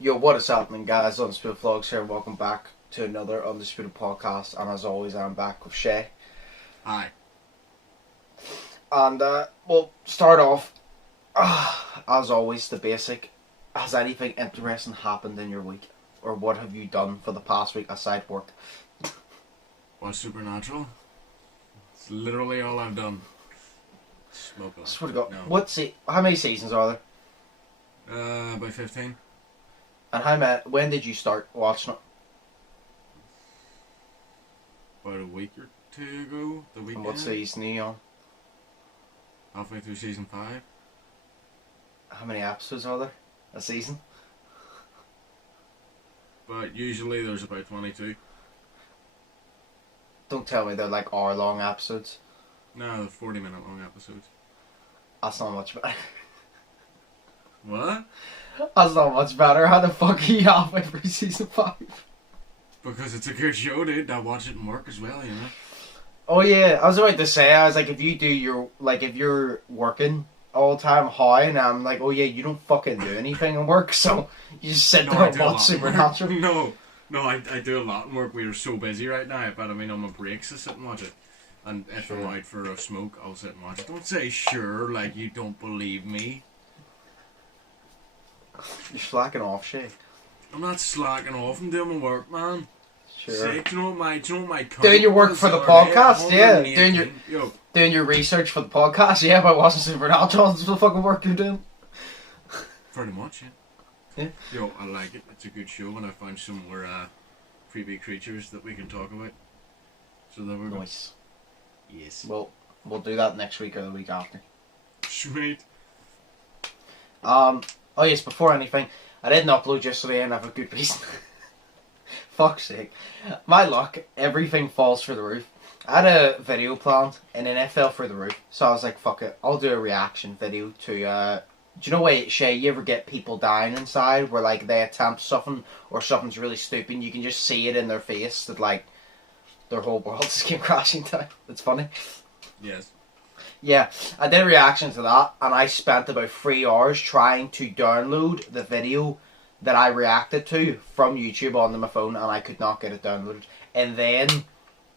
Yo, what is happening, guys? Undisputed Vlogs here, and welcome back to another Undisputed podcast. And as always, I'm back with Shay. Hi. And we'll start off, as always, the basic. Has anything interesting happened in your week? Or what have you done for the past week aside work? What's Supernatural? It's literally all I've done. Smoking. Swear to God. No. How many seasons are there? About 15. And when did you start watching it? About a week or two ago. The weekend. And what season are you on? Halfway through season 5. How many episodes are there a season? But usually there's about 22. Don't tell me they're like hour-long episodes. No, they're 40-minute long episodes. That's not much better. What? That's not much better. How the fuck are you halfway through season 5? Because it's a good show, dude. I watch it in work as well, you know. Oh yeah, I was about to say, I was like, if you're working all the time, how? And I'm like, oh yeah, you don't fucking do anything in work, so you just sit there and watch Supernatural. No, I do a lot in work. We are so busy right now, but I mean, on my breaks I sit and watch it. And if I'm out for a smoke, I'll sit and watch it. Don't say sure like you don't believe me. You're slacking off, Shay. I'm not slacking off. I'm doing my work, man. Sure. Say, do you know what my doing your work for the podcast, yeah. Doing your research for the podcast, yeah. But watching Supernatural, that's the fucking work you're doing. Pretty much, yeah. Yeah. Yo, I like it. It's a good show, and I found some more creepy creatures that we can talk about. So there we go. Nice. Yes. Well, we'll do that next week or the week after. Sweet. Oh yes, before anything, I didn't upload yesterday and I have a good reason. Fuck's sake. My luck, everything falls through the roof. I had a video planned and then it fell through the roof. So I was like, fuck it, I'll do a reaction video to, do you know what, Shay, you ever get people dying inside where like they attempt something or something's really stupid, you can just see it in their face that like their whole world just came crashing down. It's funny. Yes. Yeah, I did a reaction to that, and I spent about 3 hours trying to download the video that I reacted to from YouTube onto my phone, and I could not get it downloaded. And then,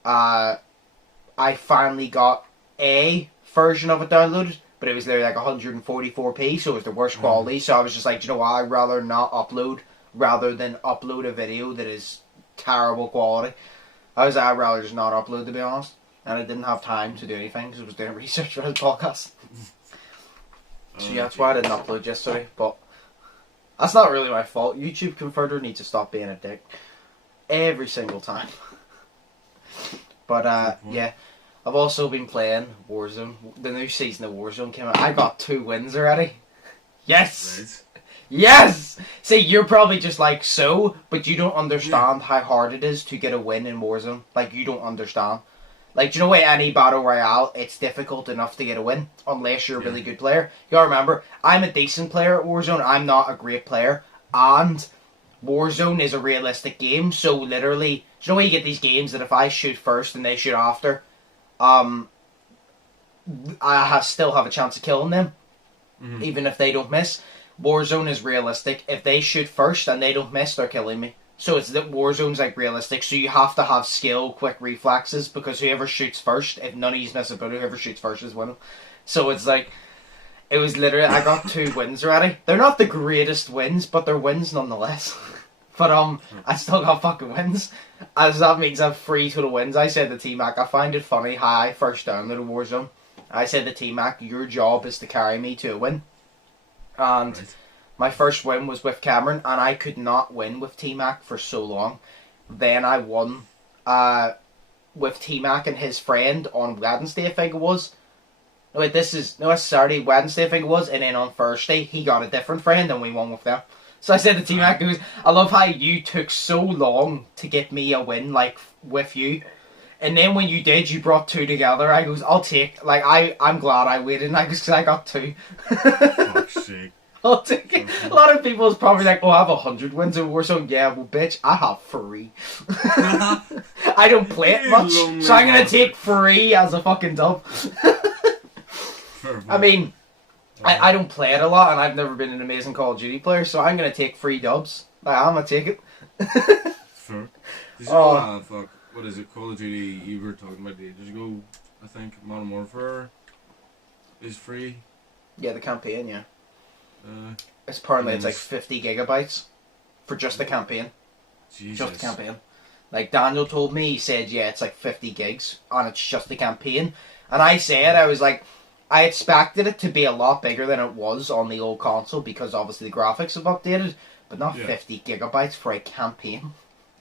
I finally got a version of it downloaded, but it was literally like 144p, so it was the worst quality. So I was just like, you know what, I'd rather not upload, rather than upload a video that is terrible quality. I'd rather just not upload, to be honest. And I didn't have time to do anything because I was doing research for the podcast. So yeah, that's why I didn't upload yesterday. But that's not really my fault. YouTube Converter needs to stop being a dick every single time. But yeah, I've also been playing Warzone. The new season of Warzone came out. I got 2 wins already. Yes! Right. Yes! See, you're probably just like, so, but you don't understand how hard it is to get a win in Warzone. Like, you don't understand. Like, do you know what, any battle royale, it's difficult enough to get a win, unless you're a really good player. You gotta remember, I'm a decent player at Warzone, I'm not a great player, and Warzone is a realistic game, so literally, do you know when you get these games that if I shoot first and they shoot after, I still have a chance of killing them, even if they don't miss. Warzone is realistic. If they shoot first and they don't miss, they're killing me. So it's that Warzone's like realistic, so you have to have skill, quick reflexes, because whoever shoots first, if none of you miss about whoever shoots first is winning. So it's like, it was literally, I got 2 wins already. They're not the greatest wins, but they're wins nonetheless. But I still got fucking wins. As that means I have 3 total wins. I said to T-Mac, I find it funny how I first downloaded Warzone. I said to T-Mac, your job is to carry me to a win. And my first win was with Cameron, and I could not win with T-Mac for so long. Then I won with T-Mac and his friend on Wednesday, I think it was. No, wait, it's Saturday, Wednesday, I think it was. And then on Thursday, he got a different friend, and we won with them. So I said to T-Mac, I love how you took so long to get me a win, like, with you. And then when you did, you brought 2 together. I goes, I'll take, like, I'm glad I waited. And I goes, because I got 2. Fuck's sake. I'll take it. A lot of people is probably like, oh, I have 100 wins in Warzone. Yeah, well, bitch, I have 3. I don't play it much, so I'm going to take 3 as a fucking dub. I mean, I don't play it a lot, and I've never been an amazing Call of Duty player, so I'm going to take 3 dubs I'm gonna take it. Fair. Did you know, what is it, Call of Duty, you were talking about ages ago, I think, Modern Warfare is free. Yeah, the campaign, yeah. It's apparently it's like 50 gigabytes for just the campaign. Jesus. Just the campaign. Like Daniel told me, he said, yeah, it's like 50 gigs and it's just the campaign. And I said, I was like, I expected it to be a lot bigger than it was on the old console because obviously the graphics have updated, but not 50 gigabytes for a campaign.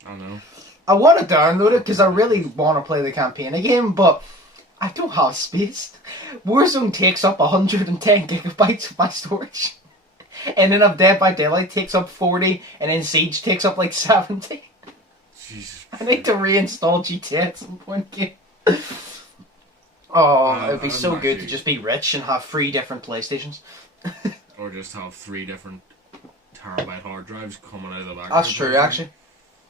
I know. I want to download it because I really want to play the campaign again, but I don't have space. Warzone takes up 110 gigabytes of my storage. And then Dead by Daylight takes up 40, and then Siege takes up like 70. Jesus. I need to reinstall GTA at some point. Oh, it'd be so good to just be rich and have 3 different PlayStations. Or just have 3 different terabyte hard drives coming out of the back. That's true, actually.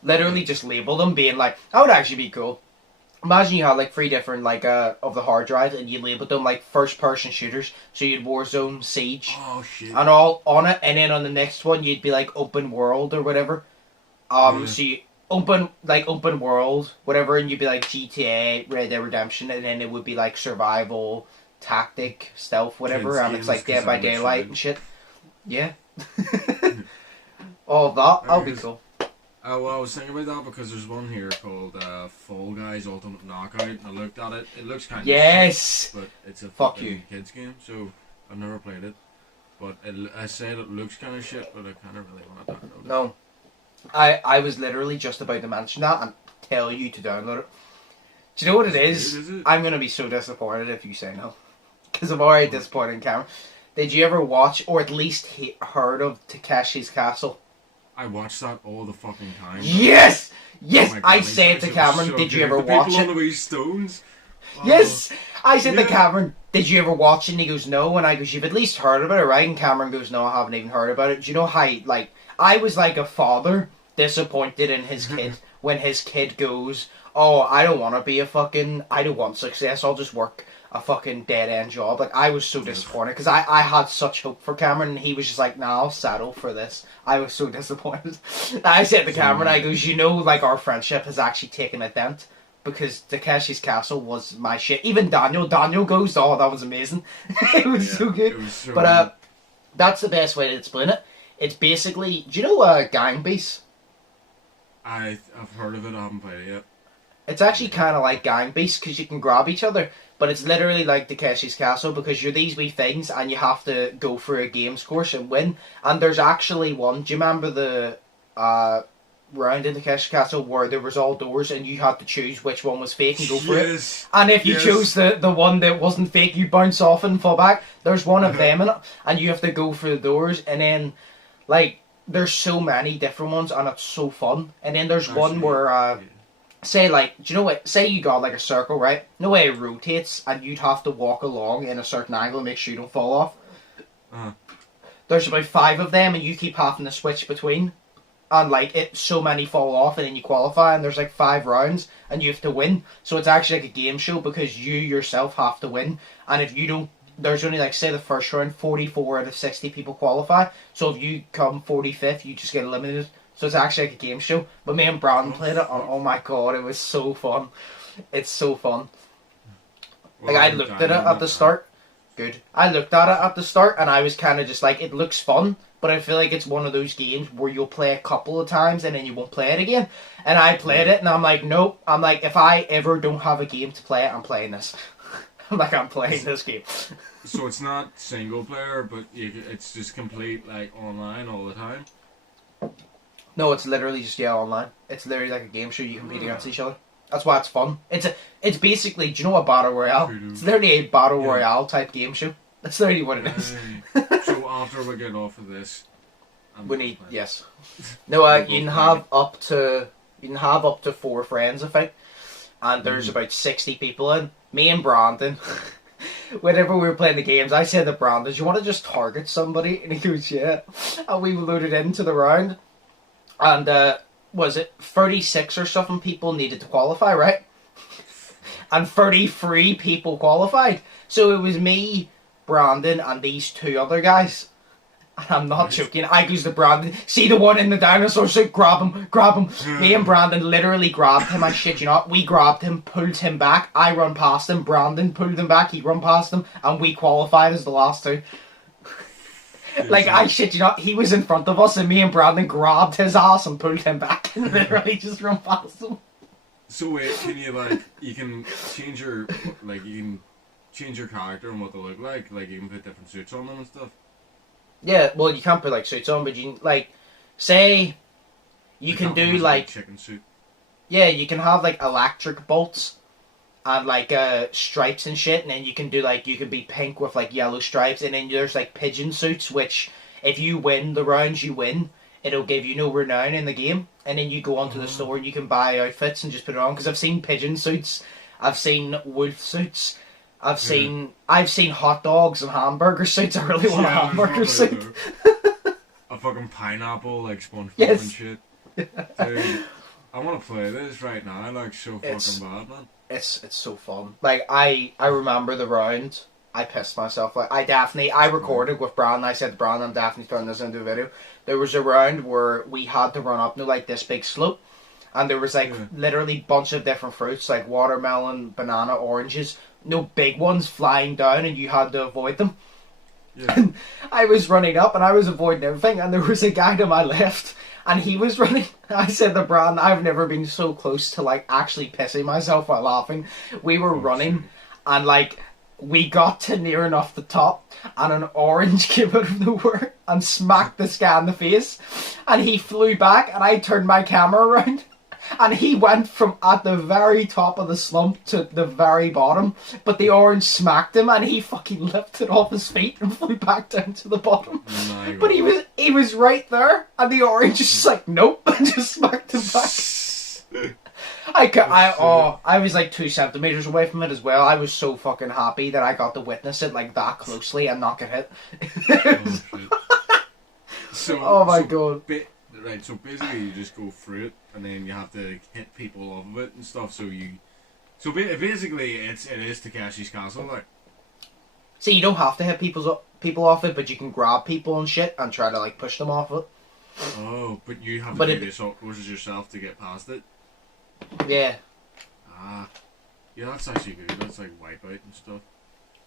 Literally just label them, being like, that would actually be cool. Imagine you had like 3 different like of the hard drives, and you labeled them like first-person shooters. So you'd Warzone, Siege, and all on it, and then on the next one you'd be like open world or whatever. So you open world, whatever, and you'd be like GTA, Red Dead Redemption, and then it would be like survival, tactic, stealth, whatever, and it's like Dead by Daylight and shit. Yeah. Oh, that'll be cool. Well, I was thinking about that because there's one here called Fall Guys Ultimate Knockout, and I looked at it. It looks kind of shit, but it's a fucking kids game, so I've never played it. But I said it looks kind of shit, but I kind of really want to download it. No. I was literally just about to mention that and tell you to download it. Do you know what it is? I'm going to be so disappointed if you say no. Because I'm already disappointed in Cameron. Did you ever watch, or at least heard of, Takeshi's Castle? I watched that all the fucking time. Yes! Yes! Oh, I said to Cameron, so did you ever watch it? People on the wee stones. Oh. Yes! I said to Cameron, did you ever watch it? And he goes, no. And I goes, you've at least heard about it, right? And Cameron goes, no, I haven't even heard about it. Do you know how, like, I was like a father disappointed in his kid when his kid goes, oh, I don't want to be I don't want success, I'll just work a fucking dead-end job. Like, I was so disappointed because I had such hope for Cameron, and he was just like, nah, I'll settle for this. I was so disappointed. I said to Cameron, I goes, you know, like, our friendship has actually taken a dent because Takeshi's Castle was my shit. Even Daniel goes, oh, that was amazing. It was so good. Was so but that's the best way to explain it. It's basically, do you know Gang Beasts? I've heard of it, I haven't played it yet. It's actually kind of like Gang Beasts because you can grab each other, but it's literally like Takeshi's Castle because you're these wee things and you have to go through a games course and win. And there's actually one, do you remember the round in Takeshi's Castle where there was all doors and you had to choose which one was fake and go for it? And if you chose the one that wasn't fake, you bounce off and fall back. There's one of them in it and you have to go for the doors, and then like there's so many different ones and it's so fun. And then there's one where say, like, do you know what? Say you got, like, a circle, right? No way it rotates, and you'd have to walk along in a certain angle to make sure you don't fall off. There's about 5 of them, and you keep having to switch between. And, like, so many fall off, and then you qualify, and there's, like, 5 rounds, and you have to win. So it's actually like a game show, because you yourself have to win. And if you don't, there's only, like, say the first round, 44 out of 60 people qualify. So if you come 45th, you just get eliminated. So it's actually like a game show. But me and Brandon played it, and oh my god, it was so fun. It's so fun. Well, like, I looked at it at the start. Good. I looked at it at the start, and I was kind of just like, it looks fun, but I feel like it's one of those games where you'll play a couple of times, and then you won't play it again. And I played it, and I'm like, nope. I'm like, if I ever don't have a game to play, I'm playing this. I'm like, I'm playing this game. So it's not single player, but it's just complete, like, online all the time? No, it's literally just, online. It's literally like a game show. You compete against each other. That's why it's fun. It's basically, do you know a Battle Royale? It's literally a Battle Royale type game show. That's literally what it is. So after we get off of this... we need, yes. No, you can have up to 4 friends, I think. And there's about 60 people in. Me and Brandon... Whenever we were playing the games, I said to Brandon, do you want to just target somebody? And he goes, yeah. And we loaded into the round. And, was it 36 or something people needed to qualify, right? And 33 people qualified. So it was me, Brandon, and these 2 other guys. And I'm not joking. I goes to Brandon, see the one in the dinosaur suit, grab him. Me and Brandon literally grabbed him, I shit you not. We grabbed him, pulled him back, I run past him, Brandon pulled him back, he run past him, and we qualified as the last two. Like, I shit you not, he was in front of us, and me and Brandon grabbed his ass and pulled him back, and literally just run past him. So wait, can you, like, you can change your character and what they look like you can put different suits on them and stuff? Yeah, well, you can't put, like, suits on, but you, like, say, you can do, like... chicken suit. Yeah, you can have, like, electric bolts and, like, stripes and shit, and then you can do, like, you can be pink with, like, yellow stripes, and then there's, like, pigeon suits, which, if you win the rounds you win, it'll give you no renown in the game, and then you go onto the store and you can buy outfits and just put it on, because I've seen pigeon suits, I've seen wolf suits, I've seen hot dogs and hamburger suits. I really want a hamburger suit. A fucking pineapple, like SpongeBob yes. and shit. Dude, I want to play this right now. Like, so fucking bad, man. It's so fun. Like, I remember the round. I pissed myself. Like, I recorded with Brandon. I said to Brandon, I'm definitely turning this into a video. There was a round where we had to run up to, like, this big slope. And there was, like, literally a bunch of different fruits, like watermelon, banana, oranges. No big ones flying down, and you had to avoid them. Yeah. And I was running up, and I was avoiding everything, and there was a guy to my left, and he was running. I said to Brandon, I've never been so close to, like, actually pissing myself while laughing. We were running, and, like, we got to near enough the top, and an orange came out of nowhere and smacked this guy in the face, and he flew back, and I turned my camera around. And he went from at the very top of the slump to the very bottom, but the orange smacked him, and he fucking lifted off his feet and flew back down to the bottom. But he was right there, and the orange just like nope, and just smacked him back. I was like 2 centimeters away from it as well. I was so fucking happy that I got to witness it like that closely and not get hit. Oh my god. Right, so basically you just go through it, and then you have to hit people off of it and stuff. So basically it is Takeshi's Castle, like. See, you don't have to hit people off it, but you can grab people and shit and try to like push them off it. Oh, but you have to do the assault courses yourself to get past it. Yeah. Yeah, that's actually good. That's like Wipeout and stuff.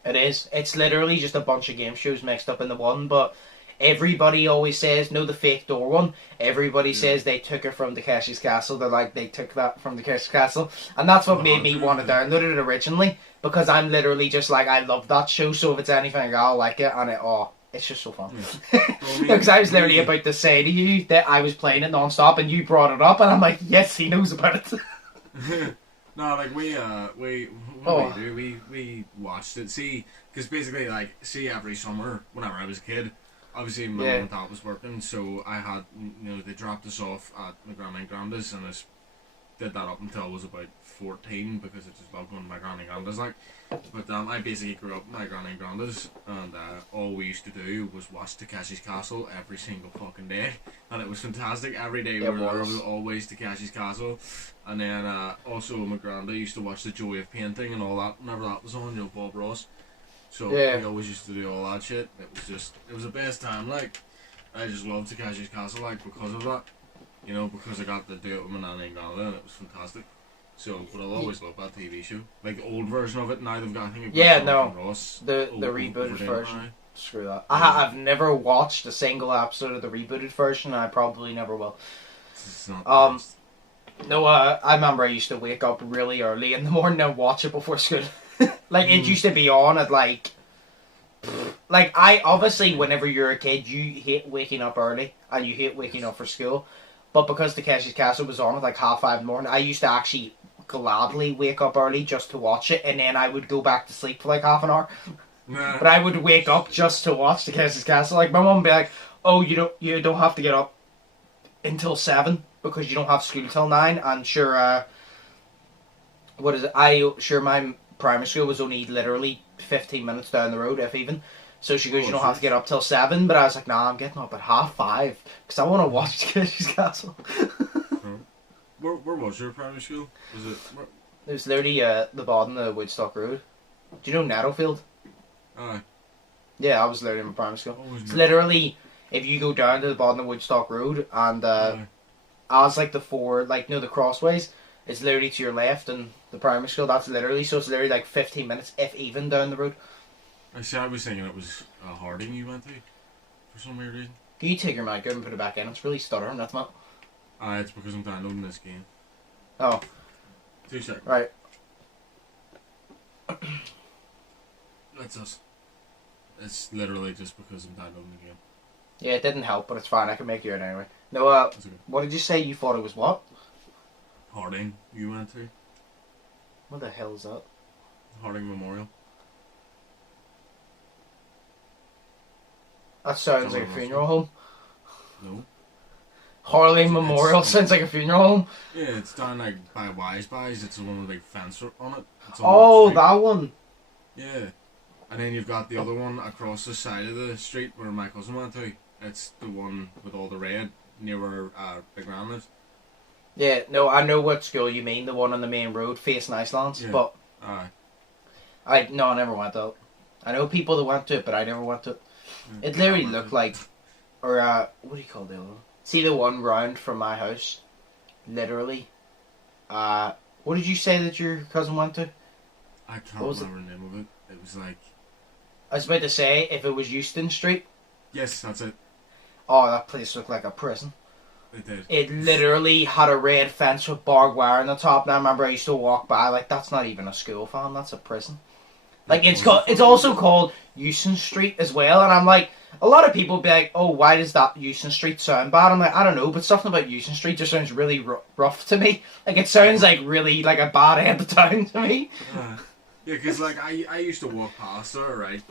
It is. It's literally just a bunch of game shows mixed up into one, but. Everybody always says, no, the fake door one. Everybody says they took it from Takeshi's Castle. They're like, they took that from Takeshi's Castle. And that's what made me want to download it originally. Because I'm literally just like, I love that show. So if it's anything, I'll like it. And it's just so fun. Because I was literally about to say to you that I was playing it non-stop. And you brought it up. And I'm like, yes, he knows about it. No, like, we watched it. See, because basically, like, every summer, whenever I was a kid, obviously my mum and dad was working, so I had, they dropped us off at my grandma and granda's, and I did that up until I was about 14, because I just loved going to my granny and granda's, like. But I basically grew up with my granny and granda's, and all we used to do was watch Takeshi's Castle every single fucking day, and it was fantastic. Every day we were there, it was always Takeshi's Castle. And then also my granda used to watch The Joy of Painting and all that whenever that was on, Bob Ross. So we always used to do all that shit. It was the best time, like. I just loved Takeshi's Castle, like, because of that. Because I got to do it with my nanny and granddad, and it was fantastic. So, but I'll always love that TV show. Like, the old version of it, now they've got, I think, Ross. The rebooted version. Screw that. I've never watched a single episode of the rebooted version, and I probably never will. It's not the best. No, I remember I used to wake up really early in the morning and watch it before school. Like, it used to be on at, like, obviously, whenever you're a kid, you hate waking up early, and you hate waking up for school, but because Takeshi's Castle was on at, like, 5:30 in the morning, I used to actually gladly wake up early just to watch it, and then I would go back to sleep for, like, half an hour. But I would wake up just to watch Takeshi's Castle. Like, my mum would be like, oh, you don't have to get up until 7, because you don't have school till 9, and sure, my primary school was only literally 15 minutes down the road, if even. So she goes, you don't have to get up till 7, but I was like, nah, I'm getting up at 5:30, because I want to watch Takeshi's Castle. Where was your primary school? It was literally the bottom of Woodstock Road. Do you know Nettlefield? Aye. Yeah, I was literally in my primary school. It's literally, if you go down to the bottom of Woodstock Road and as like the four, like, you know, the crossways, it's literally to your left, and the primary school, that's literally, so it's literally like 15 minutes, if even, down the road. I was thinking it was Harding you went to, for some weird reason. Can you take your mic out and put it back in? It's really stuttering, that's not. It's because I'm downloading this game. Oh. 2 seconds. Right. That's us. It's literally just because I'm downloading the game. Yeah, it didn't help, but it's fine, I can make you it anyway. No, okay. What did you say you thought it was what? Harding you went to. What the hell is that? Harding Memorial. That sounds like a funeral home. No. Harley Memorial sounds like a funeral home. Yeah, it's down like by Wise Buys. It's the one with a big fence on it. Oh, that one. Yeah. And then you've got the other one across the side of the street where my cousin went to. It's the one with all the red near where Big Ram lives. Yeah, no, I know what school you mean. The one on the main road facing Icelands. Yeah. But I never went to it. I know people that went to it, but I never went to it. It literally looked like, or what do you call the other one? See the one round from my house? Literally. What did you say that your cousin went to? I can't remember the name of it. It was like... I was about to say, if it was Euston Street. Yes, that's it. Oh, that place looked like a prison. It did. It literally had a red fence with barbed wire on the top. And I remember I used to walk by, like, that's not even a school, fam. That's a prison. Like, it's also called Euston Street as well. And I'm like, a lot of people be like, oh, why does that Euston Street sound bad? I'm like, I don't know, but something about Euston Street just sounds really rough to me. Like, it sounds like really like a bad end of town to me. Yeah, because, like, I used to walk past there, right,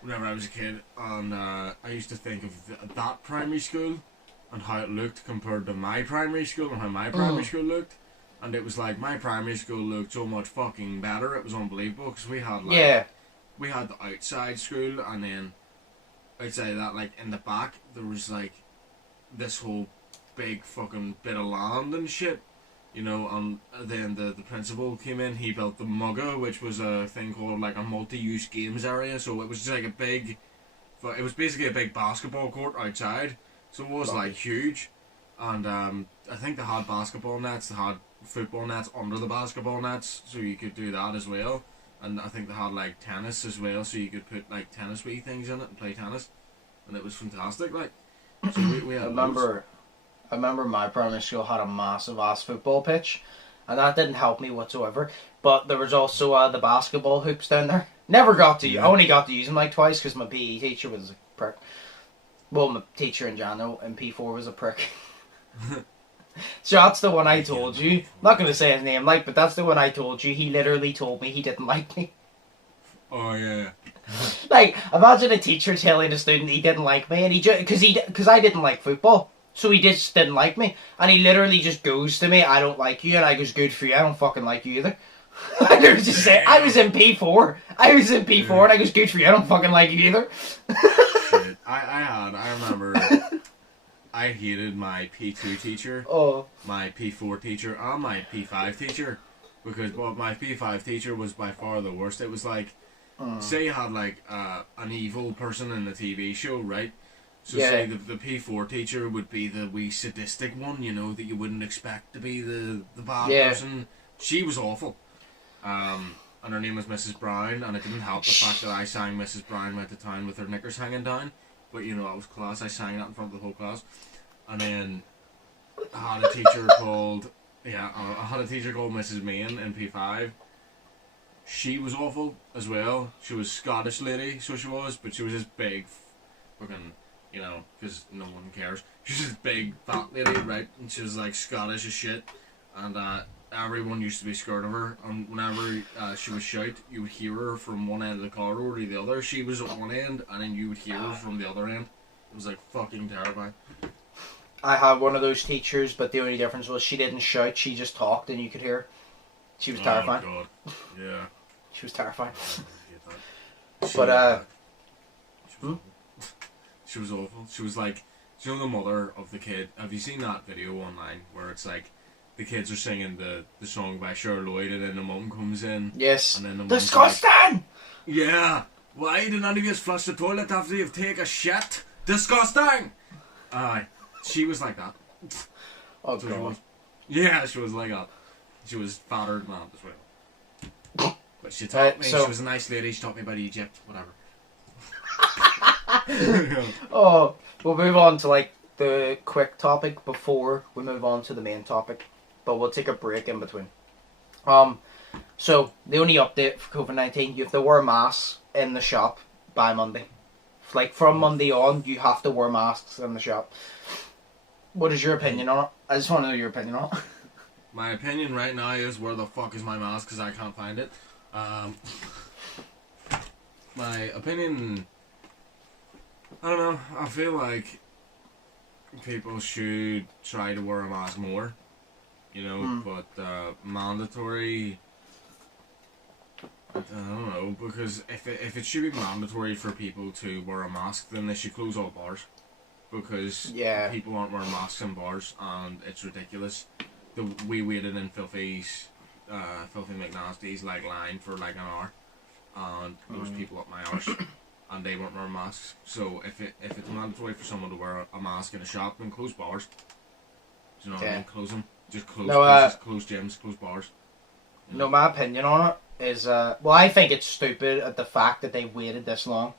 whenever I was a kid, and I used to think of that primary school and how it looked compared to my primary school and how my primary school looked. And it was like, my primary school looked so much fucking better, it was unbelievable, because we had, like, we had the outside school, and then outside of that, like, in the back, there was, like, this whole big fucking bit of land and shit, you know, and then the principal came in, he built the Mugga, which was a thing called, like, a multi-use games area, so it was just, like, it was basically a big basketball court outside, so it was, like, huge, and, I think they had basketball nets, they had football nets under the basketball nets, so you could do that as well. And I think they had like tennis as well, so you could put like tennis wee things in it and play tennis, and it was fantastic. Like, so we had. I remember my primary school had a massive ass football pitch, and that didn't help me whatsoever. But there was also the basketball hoops down there. Never got to. I only got to use them like twice because my PE teacher was a prick. Well, my teacher in general in P4 was a prick. So that's the one I told you. I'm not going to say his name, like, but that's the one I told you. He literally told me he didn't like me. Oh, yeah. Like, imagine a teacher telling a student he didn't like me, and because I didn't like football, so he just didn't like me, and he literally just goes to me, I don't like you, and I goes, good for you, I don't fucking like you either. I was just saying, I was in P4, and I goes, good for you, I don't fucking like you either. Shit. I remember... I hated my P2 teacher, my P4 teacher, and my P5 teacher, because my P5 teacher was by far the worst. It was like, say you had like an evil person in the TV show, right? So say the P4 teacher would be the wee sadistic one, you know, that you wouldn't expect to be the bad person. She was awful. And her name was Mrs. Brown, and it didn't help the fact that I sang Mrs. Brown Went to Town with her knickers hanging down. But, you know, I was class. I sang that in front of the whole class. And then I had a teacher called Mrs. Main in P5. She was awful as well. She was a Scottish lady, so she was, but she was this big fucking, you know, because no one cares. She was this big fat lady, right? And she was like Scottish as shit. And everyone used to be scared of her. And whenever she would shout, you would hear her from one end of the corridor to the other. She was at one end, and then you would hear her from the other end. It was like fucking terrifying. I had one of those teachers, but the only difference was she didn't shout, she just talked and you could hear her. She was terrifying. Oh god, yeah. She was terrifying. She was awful. She was like, you know, the mother of the kid. Have you seen that video online where it's like, the kids are singing the song by Cher Lloyd, and then the mum comes in? Yes. And then the disgusting! Like, yeah! Why did none of you flush the toilet after you've taken a shit? Disgusting! She was like that. Oh, so God. She was like that. She was fatter than that as well. But she taught me, she was a nice lady, she taught me about Egypt, whatever. Oh, we'll move on to like the quick topic before we move on to the main topic. But we'll take a break in between. So the only update for COVID-19, you have to wear masks in the shop by Monday. Like from Monday on, you have to wear masks in the shop. What is your opinion on it? I just want to know your opinion on it. My opinion right now is where the fuck is my mask because I can't find it. My opinion, I don't know, I feel like people should try to wear a mask more, you know, but mandatory, I don't know, because if it should be mandatory for people to wear a mask, then they should close all bars, because people aren't wearing masks in bars, and it's ridiculous. We waited in filthy McNasty's like line for like an hour, and there was people up my arse, and they weren't wearing masks. So if it's mandatory for someone to wear a mask in a shop, then close bars. Do you know what I mean? Close them. Just close places, close gyms, close bars. You know? No, my opinion on it is, well, I think it's stupid at the fact that they waited this long.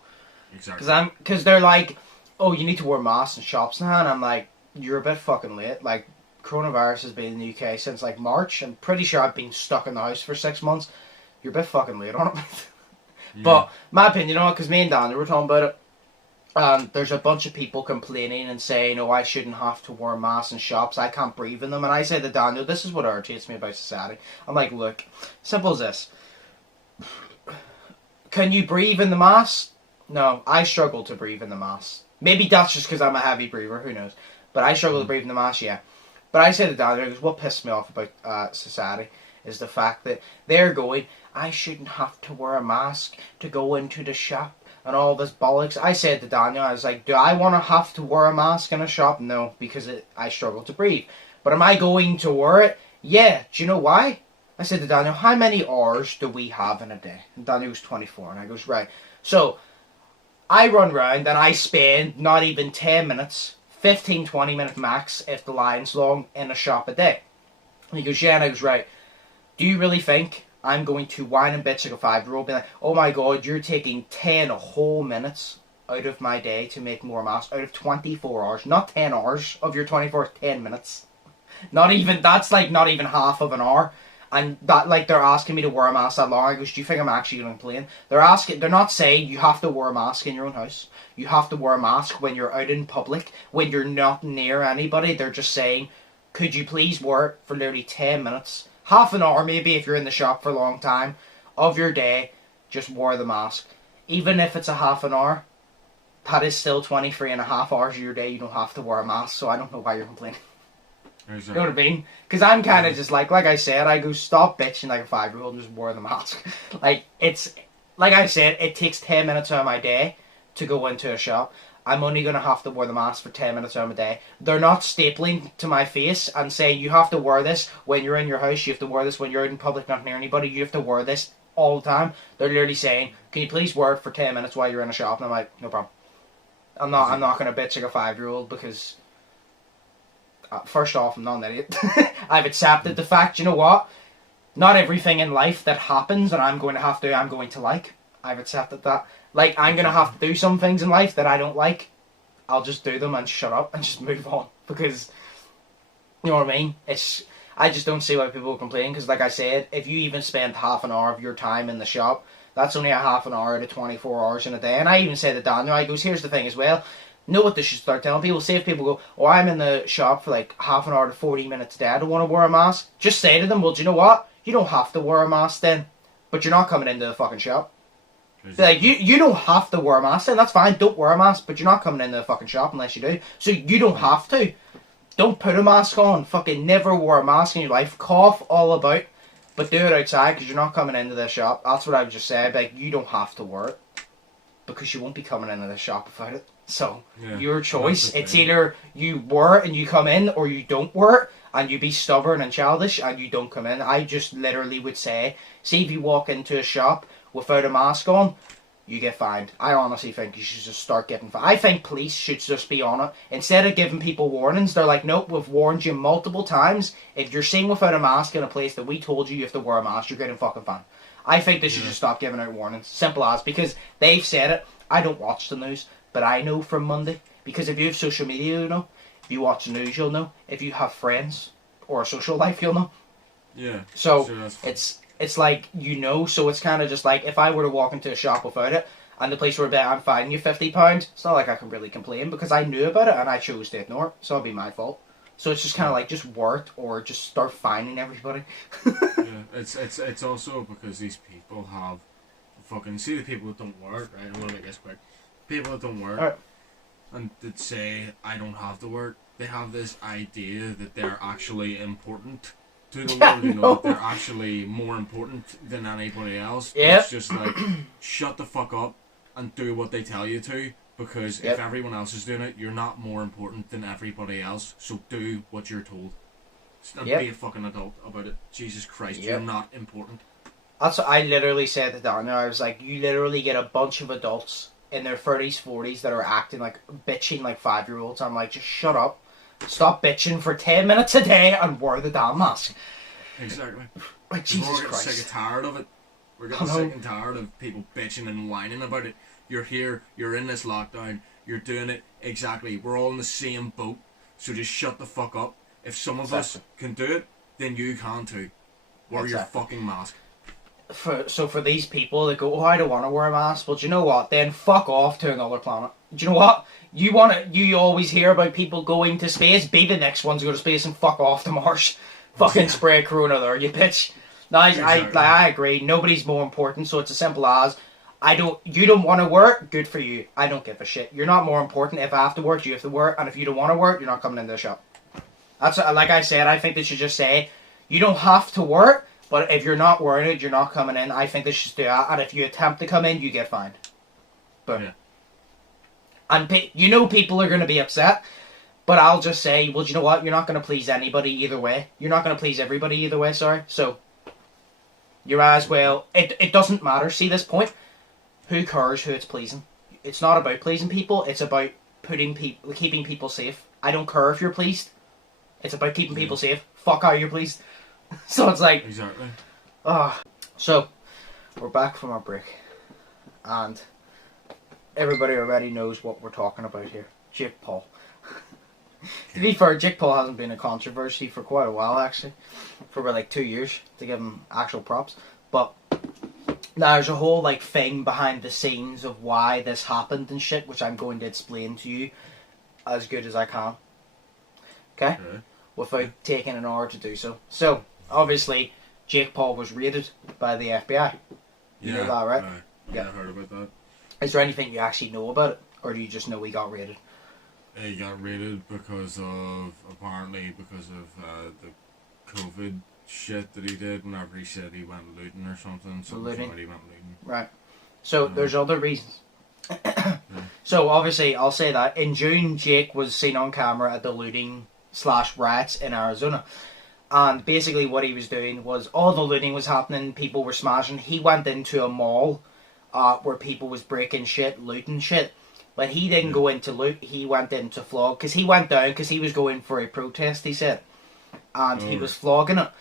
Exactly. Because they're like, oh, you need to wear masks in shops now, and I'm like, you're a bit fucking late. Like, coronavirus has been in the UK since like March. I'm pretty sure I've been stuck in the house for 6 months. You're a bit fucking late on it. But my opinion on it, because me and Daniel were talking about it, and there's a bunch of people complaining and saying, oh, I shouldn't have to wear masks in shops, I can't breathe in them. And I said to Daniel, this is what irritates me about society. I'm like, look, simple as this. Can you breathe in the mask? No, I struggle to breathe in the mask. Maybe that's just because I'm a heavy breather, who knows. But I struggle to breathe in the mask, yeah. But I said to Daniel, because what pissed me off about society is the fact that they're going, I shouldn't have to wear a mask to go into the shop and all this bollocks. I said to Daniel, I was like, do I want to have to wear a mask in a shop? No, because I struggle to breathe. But am I going to wear it? Yeah. Do you know why? I said to Daniel, how many hours do we have in a day? And Daniel was 24, and I goes, right. So I run round and I spend not even 10 minutes, 15, 20 minutes max if the line's long in a shop a day. And he goes, yeah, and I goes, right. Do you really think I'm going to whine and bitch like a 5-year-old, be like, oh my god, you're taking 10 whole minutes out of my day to make more masks, out of 24 hours, not 10 hours of your 24, 10 minutes. Not even, that's like not even half of an hour. And that, like, they're asking me to wear a mask that long. I goes, do you think I'm actually going to complain? They're not saying you have to wear a mask in your own house. You have to wear a mask when you're out in public, when you're not near anybody. They're just saying, could you please wear it for literally 10 minutes? Half an hour maybe if you're in the shop for a long time of your day, just wear the mask. Even if it's a half an hour, that is still 23 and a half hours of your day you don't have to wear a mask, so I don't know why you're complaining. Exactly. You know what I mean? Because I'm kind of just like I said, I go, stop bitching like a 5-year-old and just wear the mask. Like, it's, like I said, it takes 10 minutes out of my day to go into a shop. I'm only going to have to wear the mask for 10 minutes out of my day. They're not stapling to my face and saying, you have to wear this when you're in your house, you have to wear this when you're out in public, not near anybody, you have to wear this all the time. They're literally saying, can you please wear it for 10 minutes while you're in a shop? And I'm like, no problem. I'm not going to bitch like a 5-year-old because, first off, I'm not an idiot. I've accepted the fact, you know what? Not everything in life that happens and I'm going to like. I've accepted that. Like, I'm going to have to do some things in life that I don't like. I'll just do them and shut up and just move on. Because, you know what I mean? I just don't see why people complain. Because, like I said, if you even spend half an hour of your time in the shop, that's only a half an hour out of 24 hours in a day. And I even said to Daniel, I goes, here's the thing as well. Know what they should start telling people? Say if people go, oh, I'm in the shop for like half an hour to 40 minutes a day, I don't want to wear a mask. Just say to them, well, do you know what? You don't have to wear a mask then. But you're not coming into the fucking shop. Like, you don't have to wear a mask then, that's fine, don't wear a mask, but you're not coming into the fucking shop unless you do. So you don't have to. Don't put a mask on. Fucking never wear a mask in your life. Cough all about, but do it outside because you're not coming into the shop. That's what I would just say. Like, you don't have to wear it because you won't be coming into the shop without it. So, your choice. It's either you wear it and you come in, or you don't wear it and you be stubborn and childish and you don't come in. I just literally would say, see if you walk into a shop without a mask on, you get fined. I honestly think you should just start getting fined. I think police should just be on it. Instead of giving people warnings, they're like, nope, we've warned you multiple times. If you're seen without a mask in a place that we told you have to wear a mask, you're getting fucking fined. I think they should just stop giving out warnings. Simple as. Because they've said it. I don't watch the news, but I know from Monday. Because if you have social media, you know. If you watch the news, you'll know. If you have friends or a social life, you'll know. Yeah. So it's like, you know, so it's kind of just like, if I were to walk into a shop without it, and the place were I'm fining you £50, it's not like I can really complain, because I knew about it and I chose to ignore it, so it'll be my fault. So it's just kind of like, just work or just start fining everybody. Yeah, it's also because these people have fucking, see the people that don't work, right? I'm gonna make this quick. People that don't work, and that say, I don't have to work, they have this idea that they're actually important to the world, you know, that they're actually more important than anybody else. Yep. It's just like, shut the fuck up and do what they tell you to, because if everyone else is doing it, you're not more important than everybody else, so do what you're told. And be a fucking adult about it. Jesus Christ, you're not important. That's what I literally said to Daniel. I was like, you literally get a bunch of adults in their 30s, 40s that are acting like, bitching like 5-year-olds. I'm like, just shut up. Stop bitching for 10 minutes a day and wear the damn mask. Exactly. Like, Jesus We're getting Christ. sick and tired of it. We're getting sick and tired of people bitching and whining about it. You're here, you're in this lockdown, you're doing it exactly. We're all in the same boat, so just shut the fuck up. If some of us can do it, then you can too. Wear your fucking mask. So for these people that go, oh, I don't want to wear a mask, well, do you know what? Then fuck off to another planet. Do you know what? You always hear about people going to space. Be the next one to go to space and fuck off to Mars. Fucking spray corona there, you bitch. No, I agree. Nobody's more important, so it's as simple as, you don't want to work, good for you. I don't give a shit. You're not more important. If I have to work, you have to work, and if you don't want to work, you're not coming into the shop. That's like I said, I think they should just say, you don't have to work, but if you're not wearing it, you're not coming in. I think they should do that, and if you attempt to come in, you get fined. Boom. Yeah. And people are going to be upset, but I'll just say, well, you know what? You're not going to please anybody either way. You're not going to please everybody either way, sorry. So, you're as well. It doesn't matter. See this point? Who cares who it's pleasing? It's not about pleasing people. It's about keeping people safe. I don't care if you're pleased. It's about keeping people safe. Fuck how you're pleased. So it's like... Exactly. So, we're back from our break. And everybody already knows what we're talking about here. Jake Paul. To be fair, Jake Paul hasn't been a controversy for quite a while, actually. For about like 2 years, to give him actual props. But there's a whole like thing behind the scenes of why this happened and shit, which I'm going to explain to you as good as I can. Okay? Without taking an hour to do so. So, obviously, Jake Paul was raided by the FBI. You know that, right? Yeah, I heard about that. Is there anything you actually know about it? Or do you just know he got raided? He got raided because of the COVID shit that he did whenever he said he went looting or something. He went looting. Right. So, there's other reasons. So, obviously, I'll say that. In June, Jake was seen on camera at the looting/riots in Arizona. And basically what he was doing was, all the looting was happening, people were smashing. He went into a mall where people was breaking shit, looting shit. But he didn't go in to loot, he went in to flog. Because he went down, because he was going for a protest, he said. And he was flogging it.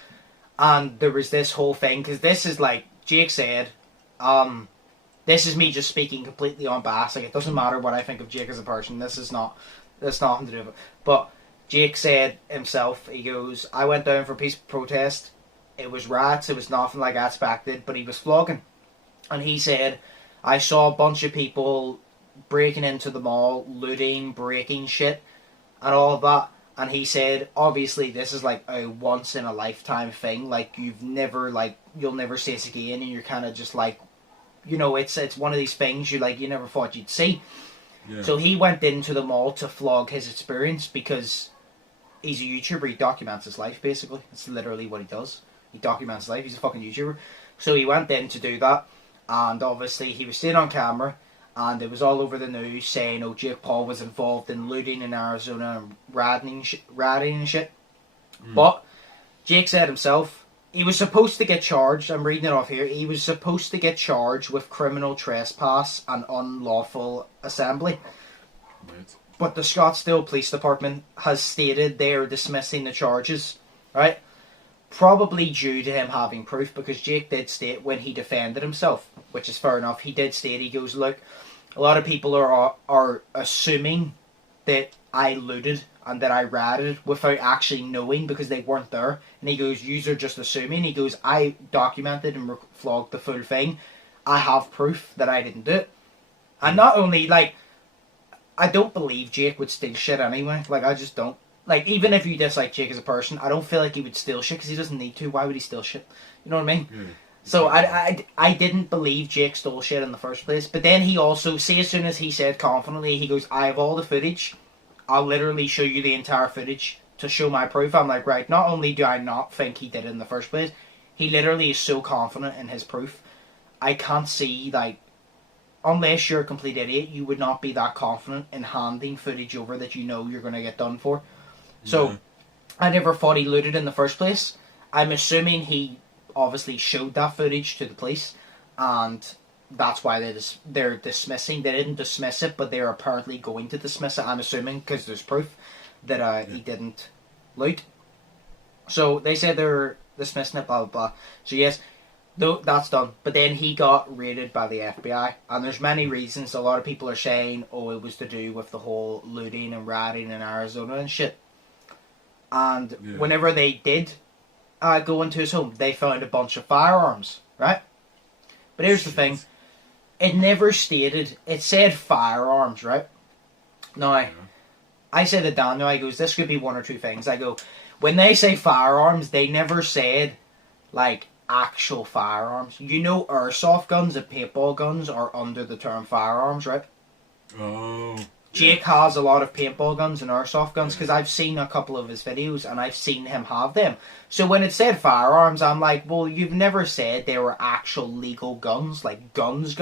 And there was this whole thing, because this is like, Jake said, this is me just speaking completely on bias. Like, it doesn't matter what I think of Jake as a person. That's nothing to do with it. But Jake said himself, he goes, I went down for a peaceful protest. It was riots, it was nothing like I expected, but he was flogging. And he said, I saw a bunch of people breaking into the mall, looting, breaking shit, and all of that. And he said, obviously, this is like a once-in-a-lifetime thing. Like, you'll never see this again, and you're kind of just like, you know, it's one of these things you never thought you'd see. Yeah. So he went into the mall to flog his experience because he's a YouTuber. He documents his life, basically. That's literally what he does. He documents his life. He's a fucking YouTuber. So he went in to do that, and obviously he was seen on camera, and it was all over the news saying, oh, Jake Paul was involved in looting in Arizona and rioting and shit. But Jake said himself, he was supposed to get charged. I'm reading it off here. He was supposed to get charged with criminal trespass and unlawful assembly. Right. But the Scottsdale Police Department has stated they are dismissing the charges, right? Probably due to him having proof, because Jake did state when he defended himself, which is fair enough, he did state, he goes, look, a lot of people are assuming that I looted and that I ratted without actually knowing because they weren't there. And he goes, yous are just assuming. He goes, I documented and vlogged the full thing. I have proof that I didn't do it. And not only, like, I don't believe Jake would steal shit anyway. Like, I just don't. Like, even if you dislike Jake as a person, I don't feel like he would steal shit because he doesn't need to. Why would he steal shit? You know what I mean? Yeah. So I didn't believe Jake stole shit in the first place. But then he also, see, as soon as he said confidently, he goes, I have all the footage. I'll literally show you the entire footage to show my proof. I'm like, right, not only do I not think he did it in the first place, he literally is so confident in his proof. I can't see, like, unless you're a complete idiot, you would not be that confident in handing footage over that you know you're going to get done for. So, I never thought he looted in the first place. I'm assuming he obviously showed that footage to the police, and that's why they're dismissing. They didn't dismiss it, but they're apparently going to dismiss it, I'm assuming, because there's proof that he didn't loot. So, they said they're dismissing it, blah, blah, blah. So, yes, that's done. But then he got raided by the FBI, and there's many reasons. A lot of people are saying, oh, it was to do with the whole looting and ratting in Arizona and shit. And whenever they did go into his home, they found a bunch of firearms, right? But here's the thing. It never stated, it said firearms, right? Now, I said to Daniel, I goes, this could be one or two things. I go, when they say firearms, they never said, like, actual firearms. You know, airsoft guns and paintball guns are under the term firearms, right? Oh. Jake has a lot of paintball guns and airsoft guns because I've seen a couple of his videos and I've seen him have them. So when it said firearms, I'm like, well, you've never said they were actual legal guns, like guns.